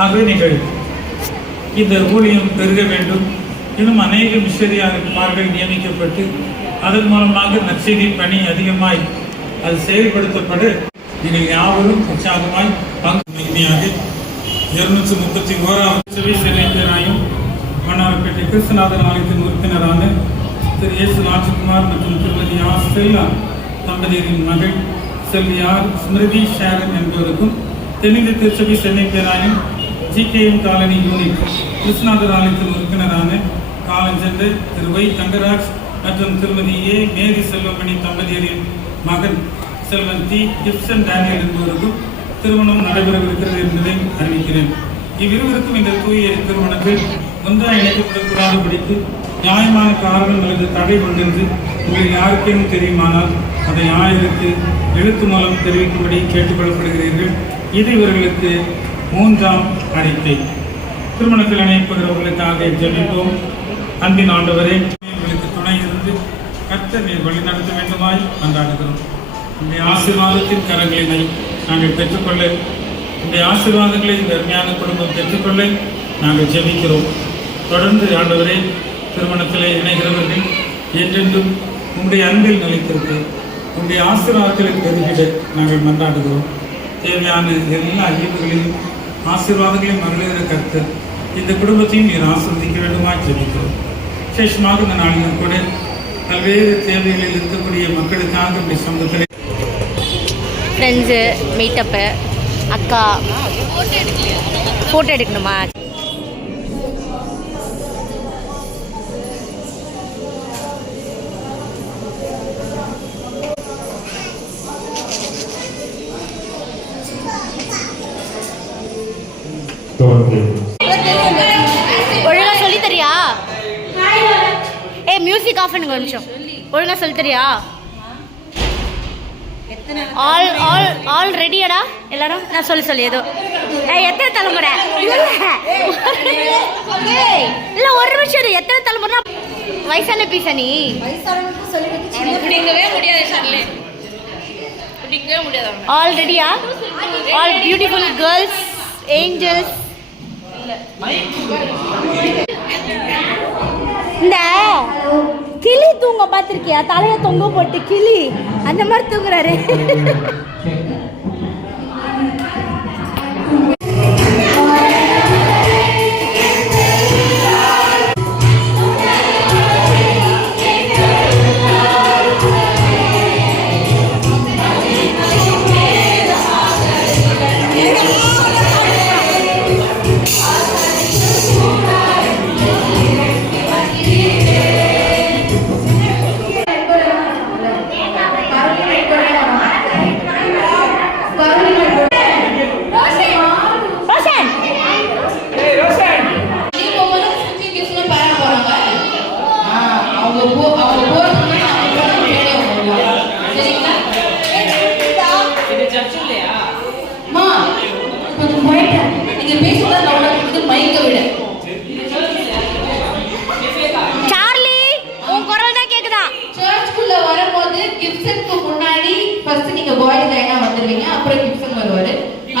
ஆகவே நீங்கள் இந்த ஊழியம் பெருக வேண்டும். இன்னும் அநேக மிஷனரிமார்கள் நியமிக்கப்பட்டு அதன் மூலமாக நற்செய்தி பணி அதிகமாய் அது செயல்படுத்தப்பட நீங்கள் யாவரும் உற்சாகமாய் பங்குமையாக 231வது சபை சென்னையராயும் மன்னார்பேட்டை கிறிஸ்துநாதர் ஆலயத்தின் உறுப்பினரான திரு எஸ் ராஜ்குமார் மற்றும் திருமதி ஆர் ஸ்டெல்லா தம்பதியரின் மகள் செல்வியார் ஸ்மிருதி ஷேரன் என்பவருக்கும் தென்னிந்திய திருச்சபை சென்னை பேராயும் ஜிகேஎம் காலனி யூனிட் கிறிஸ்துநாதர் ஆலயத்தின் உறுப்பினரான காலஞ்சென்ற திரு ஒய் தங்கராஜ் மற்றும் திருமதி ஏ மேரி செல்வமணி தம்பதியரின் மகன் செல்வன் டி கிப்சன் டேனியல் என்பவருக்கும் திருமணம் நடைபெறவிருக்கிறது என்பதை அறிவிக்கிறேன். இவ்விருவருக்கும் இந்த தூய திருமணத்தில் ஒன்றாக இணைக்கப்படக்கூடாதபடிக்கு நியாயமான காரணம் அல்லது தடை கொண்டிருந்து உங்களுக்கு யாருக்கேனும் தெரியுமானால் அதை ஆயருக்கு எழுத்து மூலம் தெரிவிக்கும்படி கேட்டுக்கொள்ளப்படுகிறீர்கள். இது இவர்களுக்கு 3ஆம் அறிக்கை. திருமணத்தில் இணைப்புகிறவர்களுக்காக ஜெபிப்போம். அன்பின் ஆண்டவரே, உங்களுக்கு துணை இருந்து கர்த்தர் நீர் வழிநடத்த வேண்டுமாய் கொண்டாடுகிறோம். இந்த ஆசீர்வாதத்தின் கரங்களினை நாங்கள் பெற்றுக்கொள்ள, இந்த ஆசீர்வாதங்களை இந்த அருமையான குடும்பம் பெற்றுக்கொள்ள நாங்கள் ஜெபிக்கிறோம். தொடர்ந்து ஆண்டவரே, திருமணத்தில் இணைகிறவர்கள் என்றென்றும் உங்களுடைய அன்பில் நிலைத்திருக்கு உங்களுடைய ஆசீர்வாதங்களை பெருகிட நாங்கள் மன்றாடுகிறோம். தேவையான எல்லா ஈவுகளையும் ஆசீர்வாதங்களையும் அருளுகிற கர்த்தர் இந்த குடும்பத்தையும் நீர் ஆசீர்வதிக்க வேண்டுமாய் ஜெபிக்கிறோம். விசேஷமாக இந்த நாளிலும் கூட பல்வேறு தேவைகளில் இருக்கக்கூடிய மக்களுக்காக இப்படி சமூகத்தில் ஃப்ரெண்ட்ஸு மீட்டப்பு அக்கா ஃபோட்டோ எடுக்கணுமா? ஒழுங்கா சொல்லி தரியா? மியூசிக் ஆஃப் பண்ணுங்க ஒரு நிமிஷம். ஒழுங்கா சொல்லி தரியா? ஆல் ரெடியாடா எல்லாரும்? நான் சொல்லி ஏதோ எத்தனை தலைமுறை இல்ல ஒரு நிமிஷம். எத்தனை தலைமுறை? வயசான பீசா நீ? ஆல் ரெடியா? All beautiful girls, angels. இந்த கிளி தூங்க பார்த்திருக்கியா? தலைய தொங்க போட்டு கிளி அந்த மாதிரி தூங்குறாரு.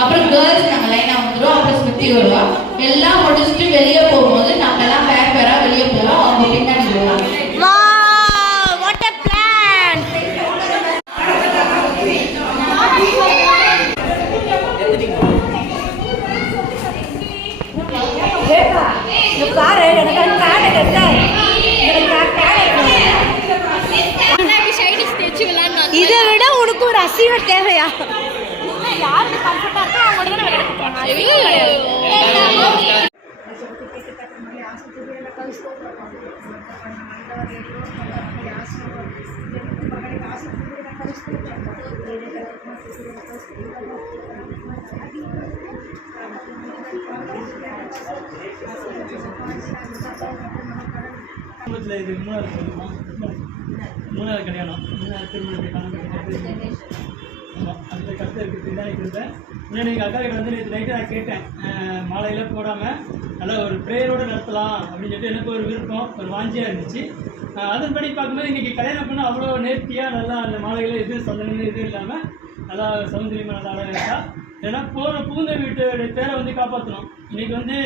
அப்புறம் கேர்ள்ஸ் நாங்க லைனா வந்துரும். அப்புறம் ஸ்மிருதி வருவா. எல்லாம் முடிச்சுட்டு வெளியே போகும்போது நாங்க எல்லாம் பேரா வெளியே போவோம். அவங்க பின்னாடி வருவாங்க. Wow, what a plan! ஏப்பா இந்த பாரு எனக்கு காட கட்ட இதை விட உனக்கு ஒரு அசீவர் தேவையா? யாருக்கு கம்ஃபர்ட்டா இருக்கோ அவங்க தான் மூணாவது கல்யாணம், மூணாவது திருமணத்தை அந்த கருத்தை இருக்குது பின்னாடி கொடுத்தேன். இன்னும் எங்கள் அக்கா கிட்ட வந்து நேற்று நைட்டு நான் கேட்டேன், மாலையில் போடாமல் நல்லா ஒரு ப்ரேயரோடு நடத்தலாம் அப்படின்னு சொல்லிட்டு எனக்கு ஒரு விருப்பம், ஒரு வாஞ்சியாக இருந்துச்சு. அதன்படி பார்க்கும்போது இன்றைக்கி கல்யாணம் பண்ணால் அவ்வளோ நேர்த்தியாக நல்லா அந்த மாலையில் எதுவும் சந்தனமே எதுவும் இல்லாமல் நல்லா சௌந்தரியமாக நல்லா அழகாக இருக்கா. ஏன்னா புகுந்த வீட்டோடைய பேரை வந்து காப்பாற்றணும். இன்னைக்கு வந்து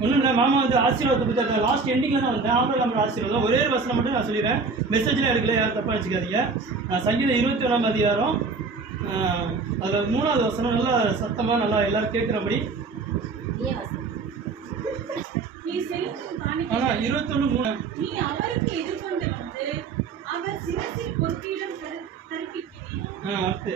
ஒன்றும் இல்லை, மாமா வந்து ஆசீர்வாதத்தை பற்றி லாஸ்ட் எண்டிங்கில் தான் வந்தேன். ஆம்பளை ஆசீர்வாதம் ஒரே ஒரு வசனம் மட்டும் நான் சொல்லிடுறேன், மெசேஜில் எடுக்கல, யாரும் தப்பாக வச்சுக்காதீங்க. சங்கீதம் 21ஆம் அதிகாரம் அதில் 3வது வசனம் நல்லா சத்தமாக நல்லா எல்லோரும் கேட்குறபடி. ஆனால் 21:3 நீ அவருக்கு எதிர்கொண்டு வந்து அவர் சிரசில் பொற்கிடம் அடுத்து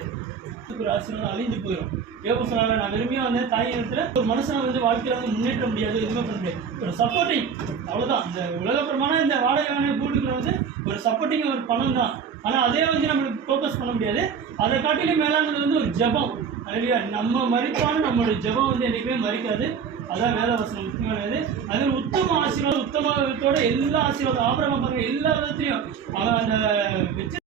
ஒரு ஆசீர்வாதம் அழிஞ்சு போயிடும். யோபு சொன்னாங்க, நான் விரும்பியாக வந்து தாய் இடத்துல ஒரு மனுஷனை வந்து வாழ்க்கையில் வந்து முன்னேற்ற முடியாது, எதுவுமே பண்ண முடியாது. ஒரு சப்போர்ட்டிங், அவ்வளோதான். இந்த உலகப்புறமான இந்த வாடகை கூட்டுக்குள்ள வந்து ஒரு சப்போர்ட்டிங் ஒரு பணம் தான். ஆனால் அதே வந்து நம்மளுக்கு ஃபோக்கஸ் பண்ண முடியாது. அதை காட்டிலும் மேலானது வந்து ஒரு ஜபம். அதுலையா நம்ம மறிப்பான நம்மளுடைய ஜபம் வந்து என்றைக்குமே மறிக்காது. அதான் வேத வசனம் முக்கியமானது. அது உத்தம ஆசீர்வாதம், உத்தமத்தோட எல்லா ஆசீர்வாதம் ஆபிரகாம் பாருங்க, எல்லா விதத்திலையும் அவன் அந்த வச்சு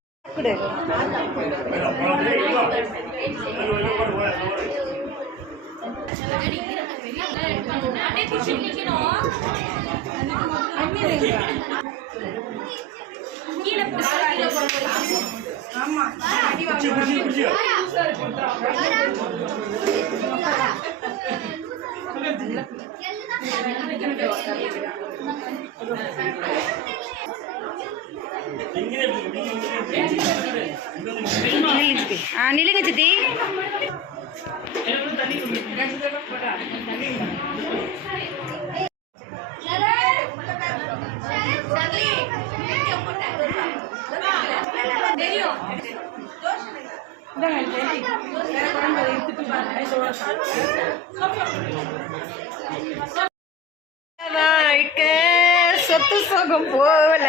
நிலுங்க சித்தி. தண்ணி வாழ்க்கை சொத்து சுகம் போல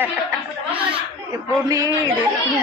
எப்பவுமே கேட்பீங்க